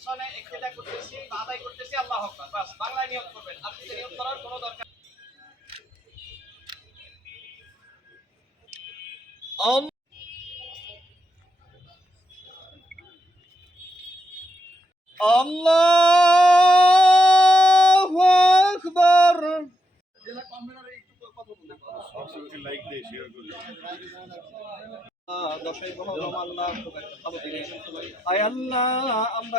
পিছনে ইক্তেদা করতেছি বা আদায় করতেছি আল্লাহ আকবার। বাস বাংলায় নিয়ত করবেন। আরবিতে নিয়ত করার কোনো দরকার আল্লাহু আকবার। লাইক দিয়ে শেয়ার করুন আয় আল্লাহ আমরা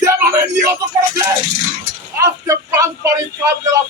যেভাবে নিহত করেছে আজকে প্রাণ পাড়ি জেলা